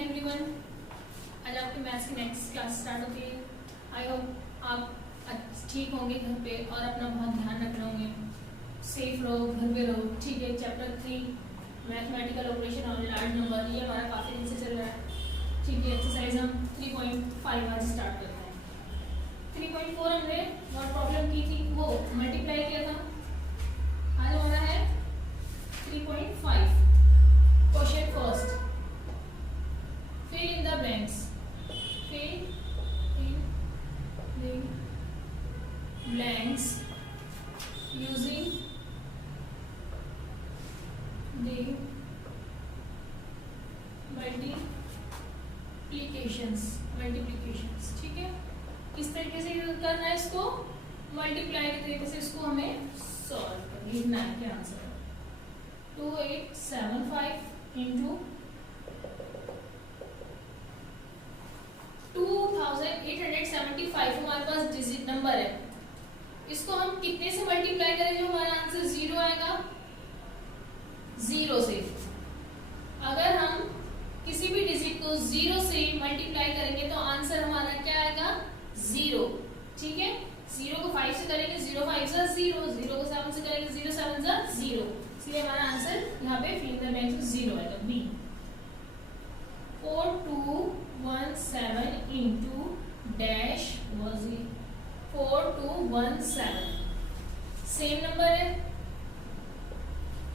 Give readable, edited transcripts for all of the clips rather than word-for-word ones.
Morning everyone. आज आपकी maths की नेक्स्ट क्लास स्टार्ट होती है। आई होप आप ठीक होंगे घर पे और अपना बहुत ध्यान रख रहे होंगे, सेफ रहो, घर पे रहो। ठीक है, चैप्टर 3 मैथमेटिकल ऑपरेशन और लार्ज नंबर, ये हमारा काफ़ी दिन से चल रहा है। ठीक है, एक्सरसाइज हम 3.5 आज स्टार्ट करते हैं। 3.4 हमने बहुत प्रॉब्लम की थी, वो मल्टीप्लाई किया था। आज हमारा है 3.5। Question first, fill in the blanks. Fill in the blanks using the multiplications. ठीक है, किस तरीके से करना है इसको, मल्टीप्लाई के तरीके से इसको हमें सॉल्व कर लिखना है। क्या आंसर है 2875 इंटू 2875 हमारे पास डिजिट नंबर है। इसको हम कितने से मल्टीप्लाई करेंगे, हमारा आंसर 0 आएगा। 0 से अगर हम किसी भी डिजिट को 0 से मल्टीप्लाई करेंगे तो आंसर हमारा क्या आएगा, 0। ठीक है, 0 को 5 से करेंगे 0 5 जा 0, 0 को 7 से करेंगे 0 7 जा 0, इसलिए हमारा आंसर यहाँ पे फिल इन द ब्लैंक्स 0 आएगा, B. 4217 into dash 4217 same number है।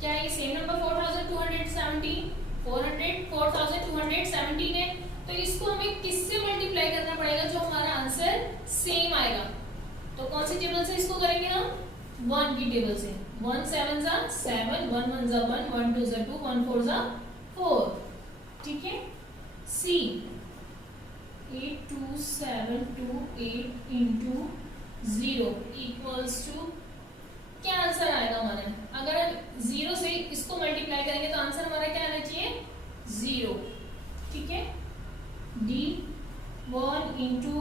क्या ये सेम नंबर 4217 है, तो इसको हमें किससे मल्टीप्लाई करना पड़ेगा जो हमारा आंसर सेम आएगा। तो कौन सी टेबल से इसको करेंगे हम, 1 की टेबल से। 1 7 जा 7, 1 1 जा 1, 1 2 जा 2, 1 4 जा 4। ठीक है, सी 82728 इंटू 0 इक्वल्स टू, क्या आंसर आएगा हमारा। अगर हम 0 से इसको मल्टीप्लाई करेंगे तो आंसर हमारा क्या आना चाहिए, 0। ठीक है, डी 1 इंटू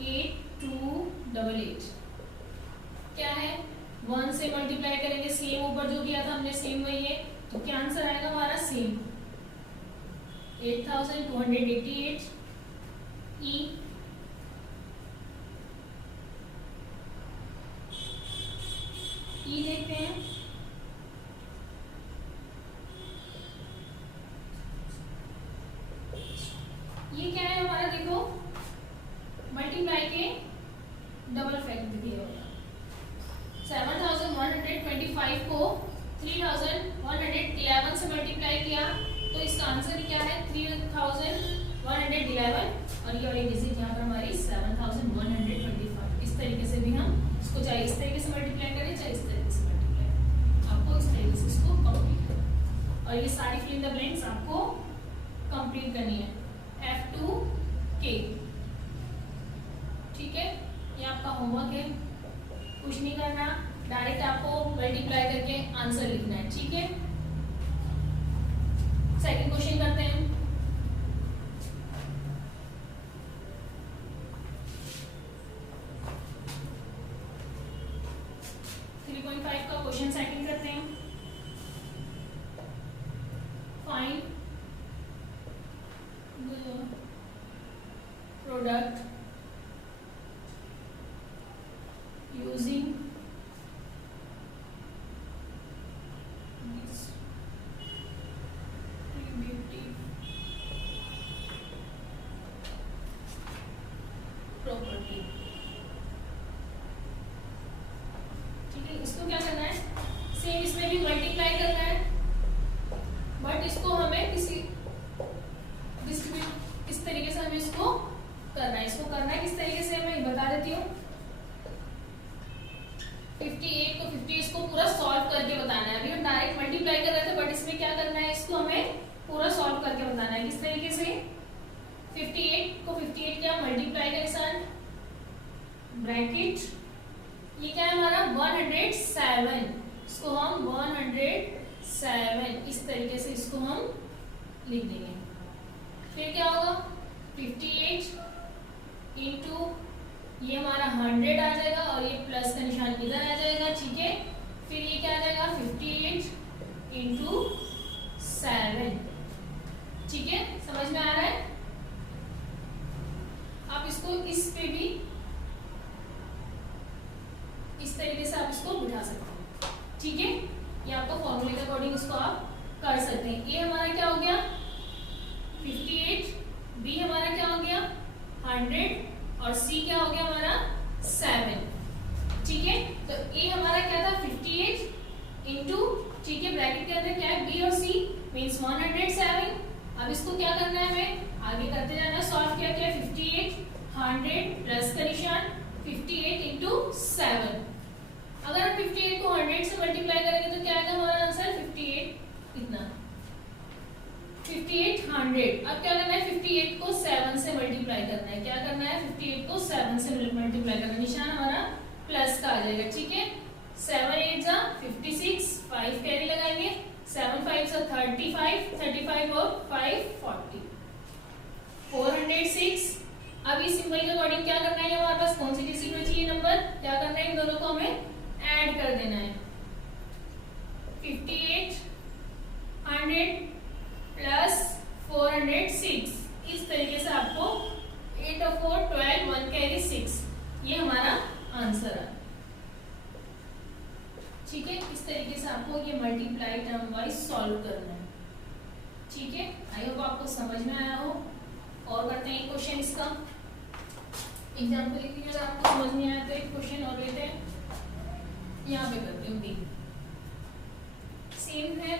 8288 क्या है, 1 से मल्टीप्लाई करेंगे, सेम ऊपर जो दिया था हमने सेम वही है, तो क्या आंसर आएगा हमारा सेम 8288। ई देखते हैं, ये क्या है हमारा, देखो मल्टीप्लाई के डबल फैक्ट दिया होगा। 7125 को 3111 से मल्टीप्लाई किया तो इसका आंसर क्या है 3111, और ये वाली डिजिट यहाँ पर हमारी 7125। इस तरीके से भी हम इसको चाहे इस तरीके से मल्टीप्लाई करें चाहे इस तरीके से मल्टीप्लाई करें, आपको इस तरीके से इसको कंप्लीट करना। और ये सारी फिल इन द ब्लैंक्स आपको कंप्लीट करनी है, F2K। ठीक है, ये आपका होमवर्क है, कुछ नहीं करना, डायरेक्ट आपको मल्टीप्लाई करके आंसर लिखना है। ठीक है, सेकंड क्वेश्चन करते हैं। का क्वेश्चन सेकंड करते हैं। Find the product using property. ठीक है, इसको क्या करना है, सेम इसमें भी मल्टीप्लाई करना है, बट इसको हमें किसी डिस्ट्रीब्यूट इस तरीके से हमें इसको करना है। इसको करना है किस तरीके से मैं बता देती हूँ। 58 को 50 इसको पूरा सॉल्व करके बताना है। अभी हम डायरेक्ट मल्टीप्लाई कर रहे थे, बट इसमें क्या करना है, इसको हमें पूरा सॉल्व करके बताना है। किस तरीके से, 58 को 58 क्या मल्टीप्लाई करें सर, ब्रैकेट, ये क्या है हमारा 107, इसको हम 107 इस तरीके से इसको हम लिख देंगे। फिर क्या होगा, 58 इंटू ये हमारा 100 आ जाएगा और ये प्लस का निशान इधर आ जाएगा। ठीक है, फिर ये क्या आ जाएगा 58 इंटू 7 ठीक है, समझ में आ रहा है? आप इसको इस पे भी इस तरीके से आप इसको बिठा सकते हैं, ठीक है। ये आपको फॉर्मूले के अकॉर्डिंग इसको आप कर सकते हैं। ए हमारा क्या हो गया 58, बी हमारा क्या हो गया 100 और सी क्या हो गया हमारा 7, ठीक है। तो ए हमारा क्या था 58 इंटू, ठीक है, ब्रैकेट के अंदर क्या है बी और सी मीन्स 107। अब इसको क्या करना है, हमें आगे करते जाना है, सॉल्व किया क्या 58 100 प्लस का निशान 58 इंटू 7। अगर हम 58 को 100 से मल्टीप्लाई करेंगे तो क्या आएगा हमारा आंसर 58 इतना 58 100। अब क्या करना है 58 को 7 से मल्टीप्लाई करना है, क्या करना है 58 को 7 से मल्टीप्लाई करना है, निशान हमारा प्लस का आ जाएगा, ठीक है। 7 8 जा 56, 5 कैरी लगाएंगे, 7 5 जा 35, 35 और 5 40, 406। अब इस सिंबल के अकॉर्डिंग क्या करना है, हमारे पास कौन सी डिजिट बची है नंबर, क्या करना है इन दोनों को हमें ऐड कर देना है। 58 100 प्लस 406, इस तरीके से आपको 8 और 4 12 1 कैरी 6, ये हमारा आंसर है, ठीक है। इस तरीके से आपको ये मल्टीप्लाई टर्म वाइज सॉल्व करना है, ठीक है। आई होप आपको समझ में आया हो। और करते हैं एक क्वेश्चन इसका एग्जाम्पल लिख लीजिए, अगर आपको समझ नहीं आया तो एक क्वेश्चन और लेते हैं, यहाँ पे करते हैं बी, सेम है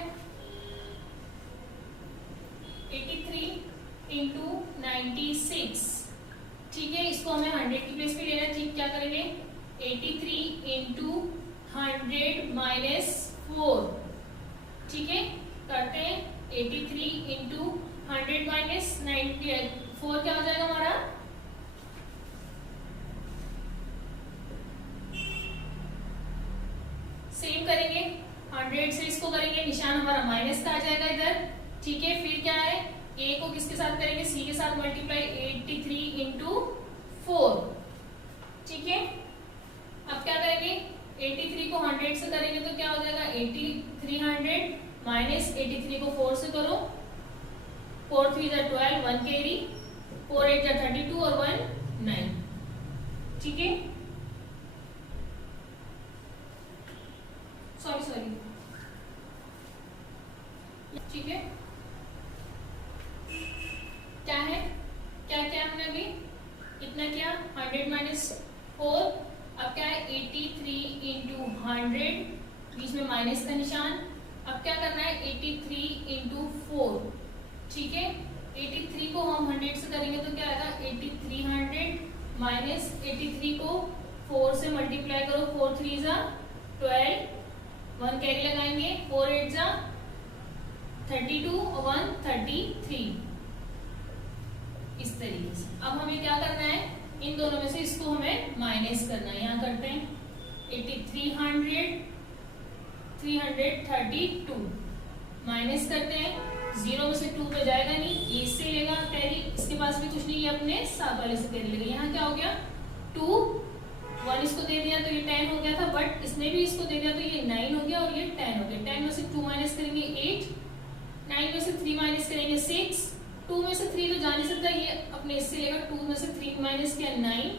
83 इंटू 96, ठीक है। इसको हमें 100 की प्लेस पे लेना है, ठीक, क्या करेंगे 83 इंटू 100 माइनस 4, ठीक है, करते हैं 83 इंटू 100 माइनस 4 क्या हो जाएगा हमारा सेम करेंगे 100 से इसको करेंगे, निशान हमारा माइनस का आ जाएगा इधर, ठीक है। फिर क्या है ए को किसके साथ करेंगे सी के साथ मल्टीप्लाई 83 इंटू 4, ठीक है। अब क्या करेंगे 83 को 100 से करेंगे तो क्या हो जाएगा 8300 माइनस 83 को 4 से करो, 4 3 जा 12 1 कैरी, 4 8 जा 32 और 1 9, ठीक है। सॉरी ठीक है, क्या है क्या क्या हमने अभी इतना किया 100 माइनस 4, अब क्या है 83 इंटू 100, बीच में माइनस का निशान। अब क्या करना है 83 इंटू 4, ठीक है। 83 को हम 100 से करेंगे तो क्या आएगा 8300 माइनस 83 को 4 से मल्टीप्लाई करो, 4 3 जा 12 1 कैरी लगाएंगे, 4 8 जा 32 और 1 33, इस तरीके से। अब हमें क्या करना है इन दोनों में से इसको हमें माइनस करना है, यहाँ करते हैं 8300 332 माइनस करते हैं, 0 में से 2 पे जाएगा नहीं, ए से लेगा कैरी, इसके पास भी कुछ नहीं, ये अपने साथ वाले से कैरी लेगा। यहाँ क्या हो गया 2 1 इसको दे दिया तो ये 10 हो गया था, बट इसने भी इसको दे दिया तो ये 9 हो गया और ये 10 हो गया। 10 में से 2 माइनस करेंगे 8, 9 में से 3 माइनस करेंगे 6, 2 में से 3 तो जा नहीं सकता, ये अपने इससे लेगा, 2 में से 3 माइनस किया 9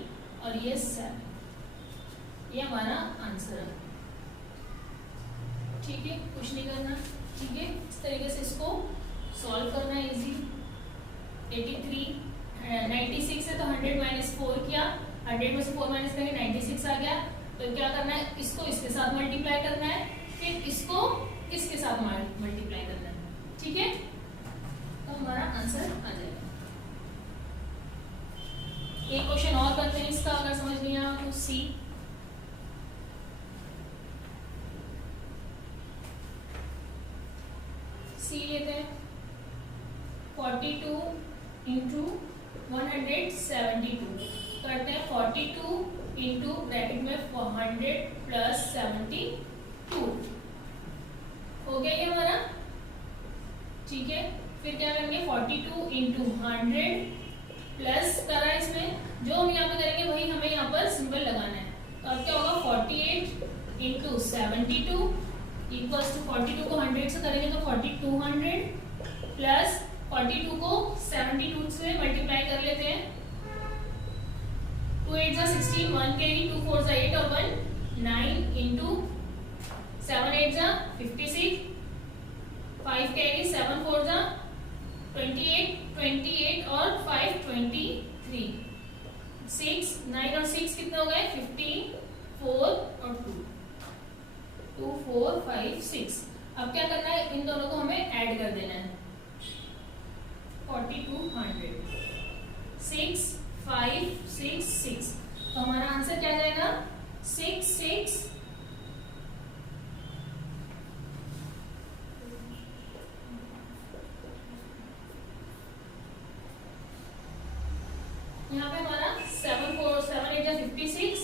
और ये 7, ये हमारा आंसर है, ठीक है। कुछ नहीं करना, ठीक है। इस तरीके से इसको सॉल्व करना है इजी। 96 है तो 100 माइनस 4 किया, 100 में से 4 माइनस करेंगे 96 आ गया, तो क्या करना है इसको इसके साथ मल्टीप्लाई करना है, फिर इसको इसके साथ मल्टीप्लाई करना है, ठीक है, तो हमारा आंसर आ जाएगा। एक क्वेश्चन और करते हैं इसका, अगर समझ नहीं आया तो सी, लेते हैं 42 इंटू 172 करते हैं, 42 इंटू ब्रैकेट में 400 प्लस 72 हो गया ये हमारा, ठीक है। फिर क्या करेंगे 42 इंटू 100 प्लस करा, इसमें जो हम यहाँ पे करेंगे वही हमें यहाँ पर सिंबल लगाना है, तो अब क्या होगा 48 इंटू 72 इक्वल्स टू 42 को 100 से करेंगे तो 4200 प्लस 42 को 72 से मल्टीप्लाई कर लेते हैं। 2 8 16, 1 कैरी, 2 4 8 और 1 9 इंटू 7 8 56, 5 कैरी, 7 4 28, 28 और 5 23, 6 9 और 6 कितने हो गए 15, 4 और 2 2 4 5 6। अब क्या करना है, इन दोनों को हमें ऐड कर देना है। 4200 6 5 6 6, तो हमारा आंसर क्या जाएगा 6 6 यहाँ पे हमारा 7 4 7 8 56,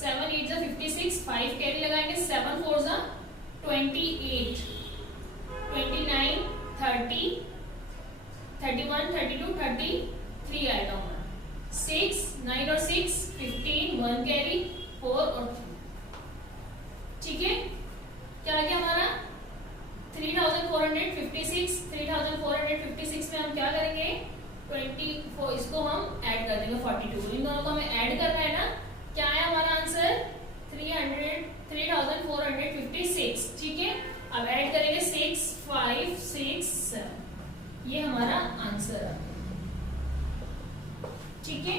7 8 56, 5 कैरी लगाएंगे, 7 4 28, 29 30, 31 32 33 आएगा हमारा। 6 9 और 6 15, 1 कैरी, 4 और 2। ठीक है, क्या आ गया हमारा 3456। 3456 में हम क्या करेंगे 24, इसको हम ऐड कर देंगे 42, इन दोनों को हमें ऐड करना है ना। क्या है हमारा आंसर 3456। ठीक है, अब ऐड करेंगे 6 5 6 7, ये हमारा आंसर है। ठीक है,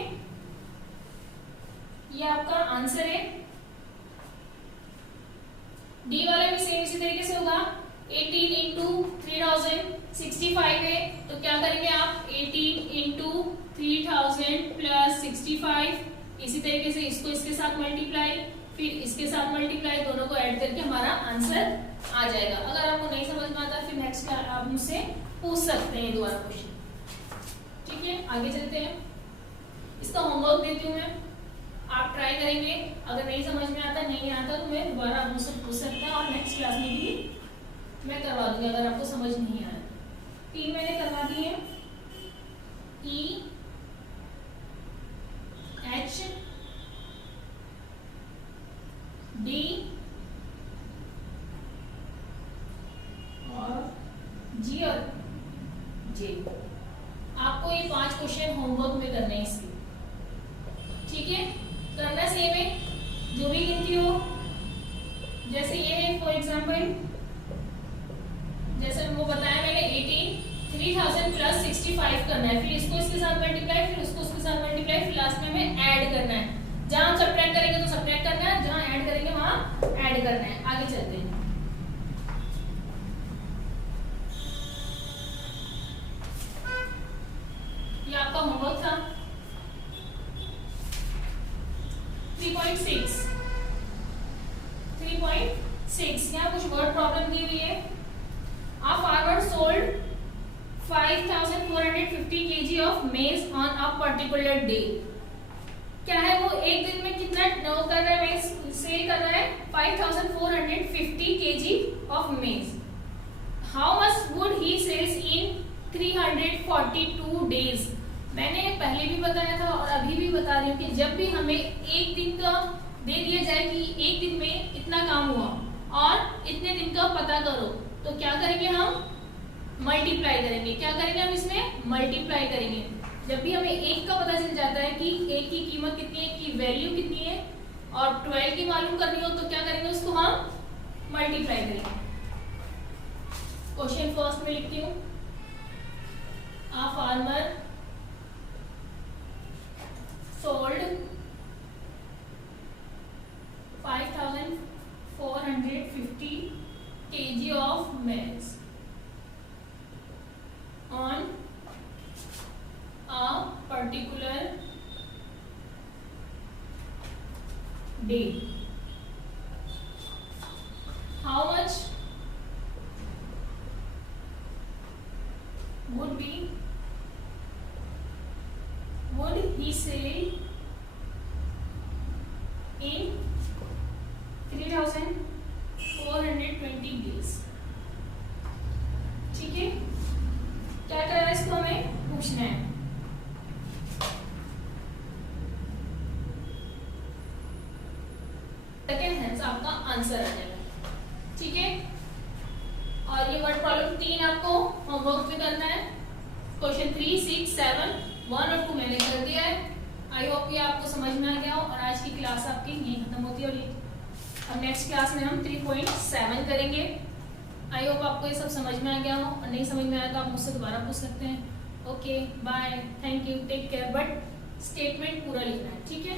ये आपका आंसर है। डी वाला भी सेम इसी तरीके से होगा। 18 इंटू 3065 है, तो क्या करेंगे आप 18 इंटू 3000 प्लस 65, इसी तरीके से इसको इसके साथ मल्टीप्लाई, फिर इसके साथ मल्टीप्लाई, दोनों को ऐड करके हमारा आंसर आ जाएगा। अगर आपको नहीं समझ में आता फिर नेक्स्ट आप मुझसे पूछ सकते हैं दोबारा क्वेश्चन। ठीक है, आगे चलते हैं। इसका होमवर्क देती हूँ मैं, आप ट्राई करेंगे। अगर नहीं समझ में आता नहीं आता तो मैं दोबारा आप मुझसे पूछ सकते हैं, और नेक्स्ट क्लास में भी मैं करवा दूंगी अगर आपको समझ नहीं आया। 3 मैंने करवा दी है। E H D और G और J। आपको ये 5 क्वेश्चन होमवर्क में करने हैं इसके। ठीक है, करना सेम है, जो भी गिनती हो। जैसे ये है फॉर एग्जांपल, जैसे वो बताया मैंने 18 3000 प्लस 65 करना है, फिर इसको इसके साथ मल्टीप्लाई, फिर उसको उसके साथ मल्टीप्लाई, फिर लास्ट में हमें ऐड करना है। जहां हम सब्ट्रैक्ट करेंगे तो सब्ट्रैक्ट करना है, जहां ऐड करेंगे वहां ऐड करना है। आगे चलते हैं। ये आपका होमवर्क था। 3.6 यहाँ कुछ वर्ड प्रॉब्लम दी हुई है। A farmer sold 5450 kg of maize on a particular day. क्या है वो एक दिन में कितना कर रहा है, maize सेल कर रहा है 5450 kg of maize. How much would he sell in 342 days? मैंने पहले भी बताया था और अभी भी बता रही हूँ कि जब भी हमें एक दिन का दे दिया जाए कि एक दिन में इतना काम हुआ और इतने दिन का पता करो, तो क्या करेंगे हम मल्टीप्लाई करेंगे। क्या करेंगे हम इसमें मल्टीप्लाई करेंगे। जब भी हमें एक का पता चल जाता है कि एक की कीमत कितनी है, की वैल्यू कितनी है, और 12 की मालूम करनी हो, तो क्या करेंगे उसको हम मल्टीप्लाई करेंगे। क्वेश्चन फर्स्ट में लिखती हूँ। A farmer sold 5450 kg of maize on a particular day. How much would he sell in 3420 days? ठीक है, क्या करना है, इसको हमें पूछना है। सेकेंड हैंस आपका आंसर आ जाएगा। ठीक है, और ये वर्ड प्रॉब्लम 3 आपको होमवर्क में करना है। क्वेश्चन 3, 6, 7, 1 और 2 मैंने कर दिया है। आई होप ये आपको समझ में आ गया हो और आज की क्लास आपकी यही खत्म होती है। और अब नेक्स्ट क्लास में हम 3.7 करेंगे। आई होप आपको ये सब समझ में आ गया हो, और नहीं समझ में आया तो आप मुझसे दोबारा पूछ सकते हैं। Okay bye, thank you, take care, but statement पूरा लिखना है, ठीक है।